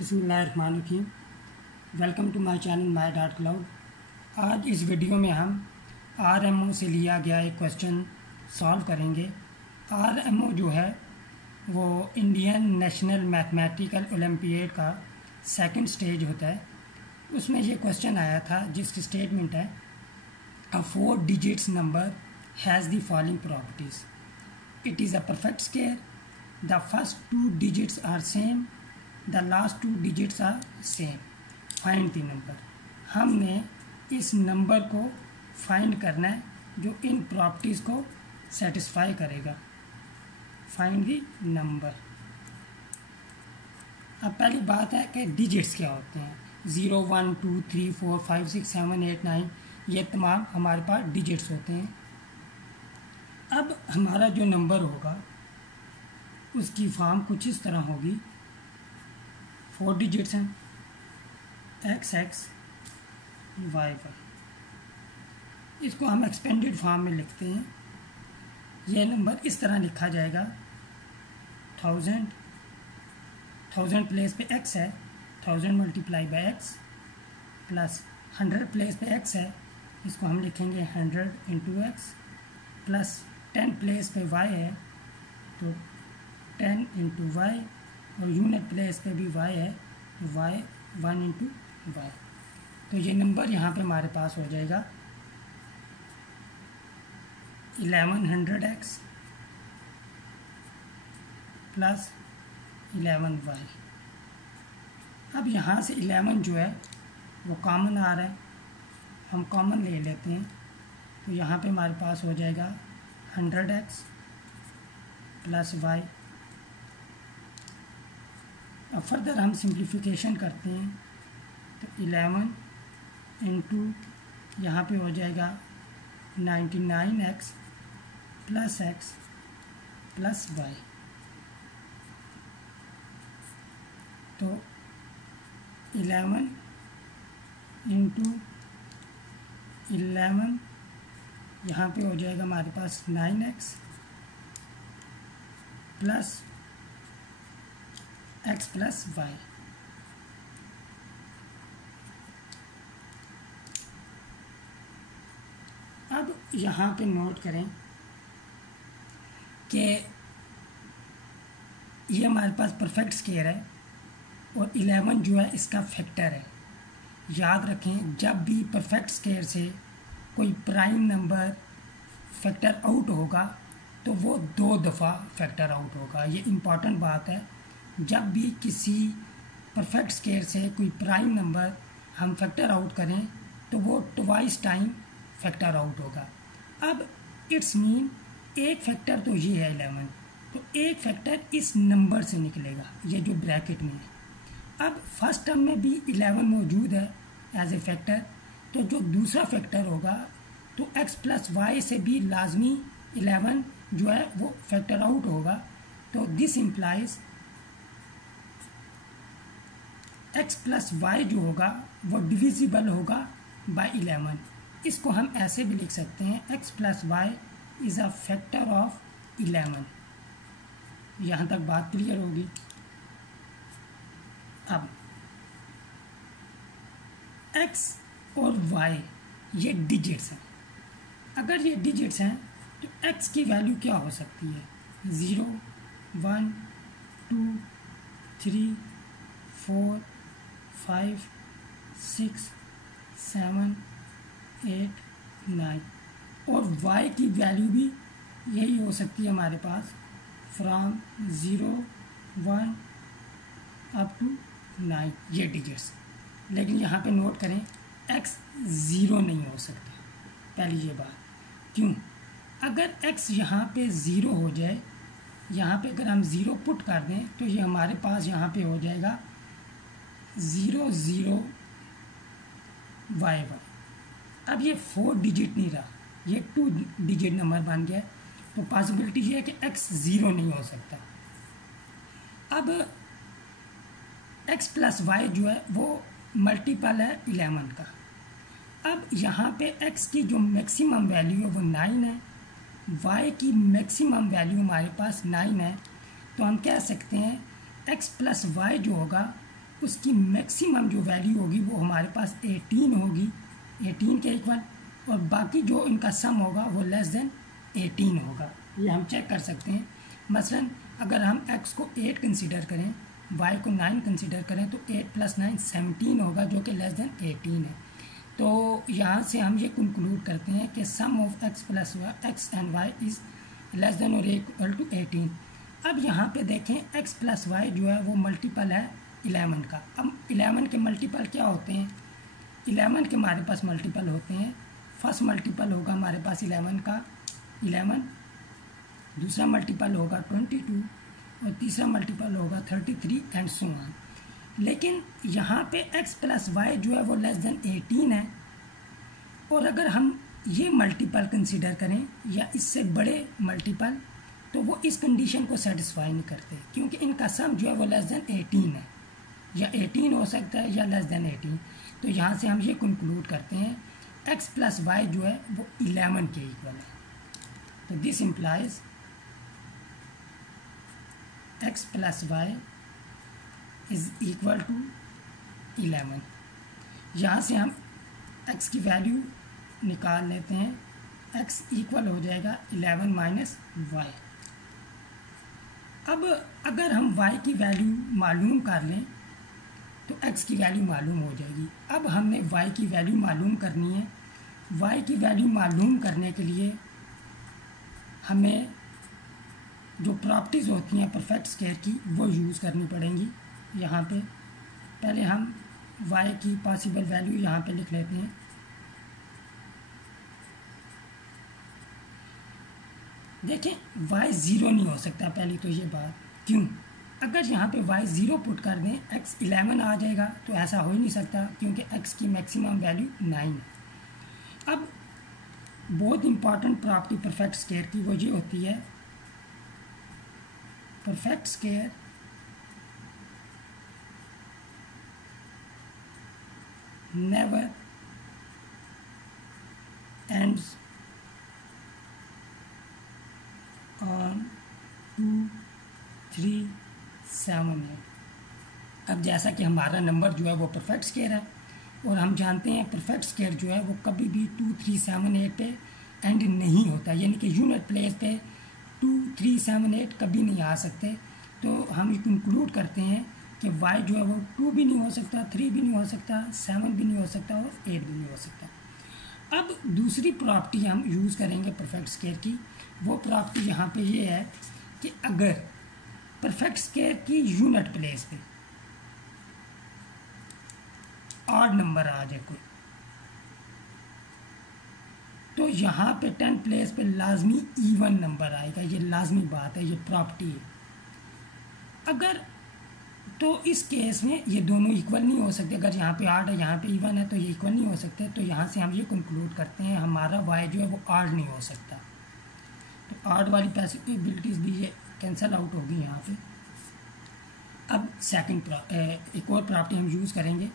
बिस्मिल्लाहिर्रहमानिर्रहीम। Welcome to my channel my dot cloud. आज इस वीडियो में हम आरएमओ से लिया गया एक क्वेश्चन सॉल्व करेंगे। आरएमओ जो है वो इंडियन नेशनल मैथमेटिकल ओलंपियाड का सेकंड स्टेज होता है। उसमें ये क्वेश्चन आया था जिसकी स्टेटमेंट है a 4 digits number has the following properties. It is a perfect square, the first 2 digits are same, the last 2 digits are same, find the number. हमने इस नंबर को फाइंड करना है जो इन प्रॉपर्टीज़ को सेटिस्फाई करेगा। Find the number. अब पहली बात है कि डिजिट्स क्या होते हैं। 0 1 2 3 4 5 6 7 8 9 ये तमाम हमारे पास डिजिट्स होते हैं। अब हमारा जो नंबर होगा उसकी फॉर्म कुछ इस तरह होगी। 4 डिजिट्स हैं, x x y y। इसको हम एक्सपेंडेड फॉर्म में लिखते हैं। यह नंबर इस तरह लिखा जाएगा 1000 प्लेस पे x है, 1000 multiply by x plus 100 place पे x है, इसको हम लिखेंगे 100 इंटू एक्स प्लस 10 प्लेस पे y है तो 10 इंटू वाई और यूनिट प्लेस पे भी y है y 1 इंटू वाई। तो ये नंबर यहाँ पे हमारे पास हो जाएगा 1100x प्लस 11y। अब यहाँ से 11 जो है वो कॉमन आ रहा है, हम कॉमन ले लेते हैं तो यहाँ पे हमारे पास हो जाएगा 100x प्लस y। अब फर्दर हम सिंप्लीफिकेशन करते हैं तो 11 इंटू यहाँ पे हो जाएगा 99x plus x plus y। तो 11 इंटू 11 यहाँ पे हो जाएगा हमारे पास 9x plus x plus Y. अब यहाँ पे नोट करें कि ये हमारे पास परफेक्ट स्क्वायर है और 11 जो है इसका फैक्टर है। याद रखें, जब भी परफेक्ट स्क्वायर से कोई प्राइम नंबर फैक्टर आउट होगा तो वो 2 दफ़ा फैक्टर आउट होगा। ये इम्पॉर्टेंट बात है। जब भी किसी परफेक्ट स्क्वायर से कोई प्राइम नंबर हम फैक्टर आउट करें तो वो ट्वाइस टाइम फैक्टर आउट होगा। अब इट्स मीन एक फैक्टर तो ये है 11, तो एक फैक्टर इस नंबर से निकलेगा, ये जो ब्रैकेट में है। अब फर्स्ट टर्म में भी 11 मौजूद है एज ए फैक्टर, तो जो दूसरा फैक्टर होगा तो x प्लस वाई से भी लाजमी 11 जो है वो फैक्टर आउट होगा। तो this implies x plus Y जो होगा वो डिविजिबल होगा बाय 11। इसको हम ऐसे भी लिख सकते हैं x plus Y is a factor of 11। यहाँ तक बात क्लियर होगी। अब x और y ये डिजिट्स हैं। अगर ये डिजिट्स हैं तो x की वैल्यू क्या हो सकती है? 0 1 2 3 4 5 6 7 8 9 और y की वैल्यू भी यही हो सकती है हमारे पास, फ्रॉम 0 1 अप टू 9 ये डिजिट्स। लेकिन यहाँ पे नोट करें x 0 नहीं हो सकता। पहली ये बात क्यों? अगर x यहाँ पे 0 हो जाए, यहाँ पे अगर हम 0 पुट कर दें तो ये हमारे पास यहाँ पे हो जाएगा 0 0 y y। अब ये 4 डिजिट नहीं रहा, ये 2 डिजिट नंबर बन गया। तो पॉसिबिलिटी ये है कि x 0 नहीं हो सकता। अब x प्लस वाई जो है वो मल्टीपल है 11 का। अब यहाँ पे x की जो मैक्सिमम वैल्यू है वो 9 है, y की मैक्सिमम वैल्यू हमारे पास 9 है। तो हम कह सकते हैं x प्लस वाई जो होगा उसकी मैक्सिमम जो वैल्यू होगी वो हमारे पास 18 होगी, 18 के इक्वल, और बाकी जो इनका सम होगा वो लेस देन 18 होगा। ये हम चेक कर सकते हैं। मसलन अगर हम x को 8 कंसीडर करें, y को 9 कंसीडर करें, तो 8 + 9 17 होगा, जो कि लेस देन 18 है। तो यहाँ से हम ये कंक्लूड करते हैं कि sum of x and y is less than और इक्वल टू 18। अब यहाँ पे देखें x + y जो है वो मल्टीपल है 11 का। अब 11 के मल्टीपल क्या होते हैं? 11 के हमारे पास मल्टीपल होते हैं, फर्स्ट मल्टीपल होगा हमारे पास 11 का 11, दूसरा मल्टीपल होगा 22, और तीसरा मल्टीपल होगा 33 एंड सो ऑन। लेकिन यहाँ पे x + y जो है वो लेस देन 18 है, और अगर हम ये मल्टीपल कंसीडर करें या इससे बड़े मल्टीपल, तो वो इस कंडीशन को सेटिस्फाई नहीं करते, क्योंकि इनका सम जो है वो लेस देन 18 है, या 18 हो सकता है या लेस देन 18। तो यहाँ से हम ये कंक्लूड करते हैं x + y जो है वो 11 के इक्वल है। तो this implies x + y is equal to 11। यहाँ से हम x की वैल्यू निकाल लेते हैं, x इक्वल हो जाएगा 11 - y। अब अगर हम y की वैल्यू मालूम कर लें तो x की वैल्यू मालूम हो जाएगी। अब हमने y की वैल्यू मालूम करनी है। y की वैल्यू मालूम करने के लिए हमें जो प्रॉपर्टीज़ होती हैं परफेक्ट स्क्वायर की वो यूज़ करनी पड़ेंगी। यहाँ पे पहले हम y की पॉसिबल वैल्यू यहाँ पे लिख लेते हैं। देखें y 0 नहीं हो सकता, पहली तो ये बात। क्यों? अगर यहाँ पे y 0 पुट कर दें x 11 आ जाएगा, तो ऐसा हो ही नहीं सकता, क्योंकि x की मैक्सिमम वैल्यू 9 है। अब बहुत इंपॉर्टेंट प्रॉपर्टी परफेक्ट स्क्वायर की वो ये होती है, perfect square never ends on 2, 3, 7, 8। अब जैसा कि हमारा नंबर जो है वो परफेक्ट स्क्वायर है, और हम जानते हैं परफेक्ट स्क्वायर जो है वो कभी भी 2, 3, 7, 8 पे एंड नहीं होता, यानी कि यूनिट प्लेस पे 2, 3, 7, 8 कभी नहीं आ सकते। तो हम कंक्लूड करते हैं कि y जो है वो 2 भी नहीं हो सकता, 3 भी नहीं हो सकता, 7 भी नहीं हो सकता, और 8 भी नहीं हो सकता। अब दूसरी प्रॉपर्टी हम यूज़ करेंगे परफेक्ट स्क्वायर की। वो प्रॉपर्टी यहाँ पे ये है कि अगर परफेक्ट स्क्वायर की यूनिट प्लेस पे ऑड नंबर आ जाए कोई, तो यहाँ पे 10 प्लेस पे लाजमी इवन नंबर आएगा। ये लाजमी बात है, ये प्रॉपर्टी है। अगर तो इस केस में ये दोनों इक्वल नहीं हो सकते। अगर यहाँ पे ऑड है, यहाँ पे इवन है, तो ये इक्वल नहीं हो सकते। तो यहाँ से हम ये कंक्लूड करते हैं हमारा y जो है वो ऑड नहीं हो सकता। तो ऑड वाली पॉसिबिलिटीज़ भी ये कैंसिल आउट होगी यहाँ पे। अब सेकंड एक और प्रॉपर्टी हम यूज़ करेंगे।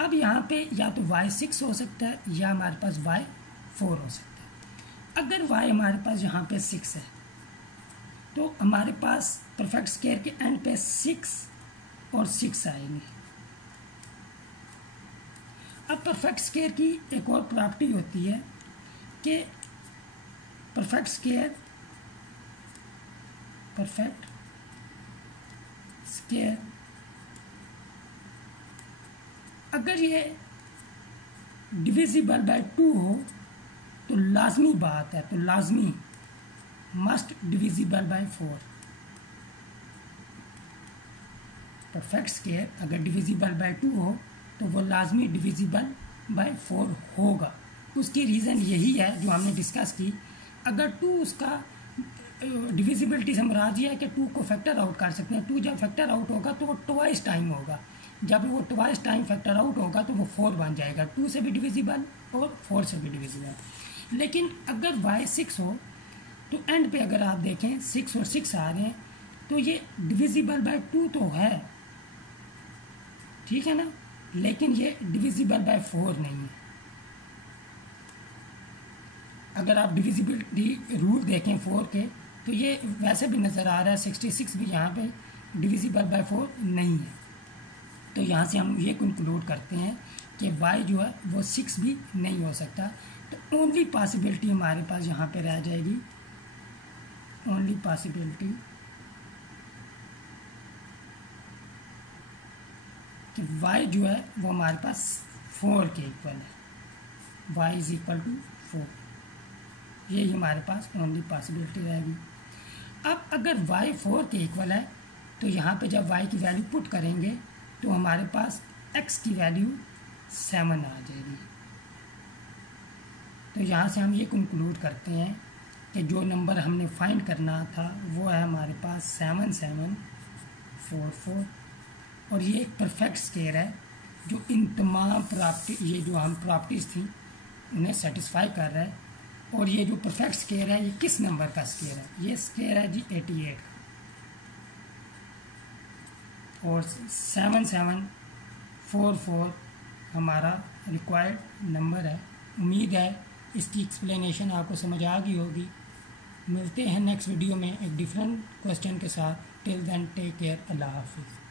अब यहाँ पे या तो y 6 हो सकता है, या हमारे पास y 4 हो सकता है। अगर y हमारे पास यहाँ पे 6 है, तो हमारे पास परफेक्ट स्क्वायर के एंड पे 6 और 6 आएंगे। अब परफेक्ट स्क्वायर की एक और प्रॉपर्टी होती है कि परफेक्ट स्क्वायर अगर ये डिविजिबल बाय 2 हो तो लाजमी बात है, तो लाजमी must divisible by 4। Perfect square अगर डिविजिबल बाय 2 हो तो वो लाजमी डिविजिबल बाय 4 होगा। उसकी रीज़न यही है जो हमने डिस्कस की। अगर 2 उसका डिविजिबिलिटी से मुराद ये है कि 2 को फैक्टर आउट कर सकते हैं। 2 जब फैक्टर आउट होगा तो वो ट्वाइस टाइम होगा। जब वो ट्वाइस टाइम फैक्टर आउट होगा तो वो 4 बन जाएगा, 2 से भी डिविजिबल और 4 से भी डिविजिबल। लेकिन अगर y 6 हो तो एंड पे अगर आप देखें 6 और 6 आ रहे हैं, तो ये डिविजिबल बाय 2 तो है, ठीक है ना, लेकिन ये डिविजिबल बाय 4 नहीं है। अगर आप डिविजिबिलिटी रूल देखें 4 के, तो ये वैसे भी नज़र आ रहा है 66 भी यहाँ पे डिविजिबल बाय 4 नहीं है। तो यहाँ से हम ये कंक्लूड करते हैं कि y जो है वो 6 भी नहीं हो सकता। तो ओनली पॉसिबिलिटी हमारे पास यहाँ पे रह जाएगी, ओनली पॉसिबिलिटी कि y जो है वो हमारे पास 4 के इक्वल है, y इज इक्वल टू 4, यही हमारे पास ओनली पॉसिबिलिटी रहेगी। अब अगर y 4 के इक्वल है तो यहाँ पे जब y की वैल्यू पुट करेंगे तो हमारे पास x की वैल्यू 7 आ जाएगी। तो यहाँ से हम ये कंक्लूड करते हैं कि जो नंबर हमने फाइंड करना था वो है हमारे पास 7744, और ये एक परफेक्ट स्केयर है जो इन तमाम ये जो हम प्रॉपर्टीज़ थी उन्हें सेटिस्फाई कर रहा है। और ये जो परफेक्ट स्केयर है ये किस नंबर का स्केयर है? ये स्केयर है जी 88, और 7744 हमारा रिक्वायर्ड नंबर है। उम्मीद है इसकी एक्सप्लेनेशन आपको समझ आ गई होगी। मिलते हैं नेक्स्ट वीडियो में एक डिफरेंट क्वेश्चन के साथ। टिल देन टेक केयर, अल्लाह हाफिज़।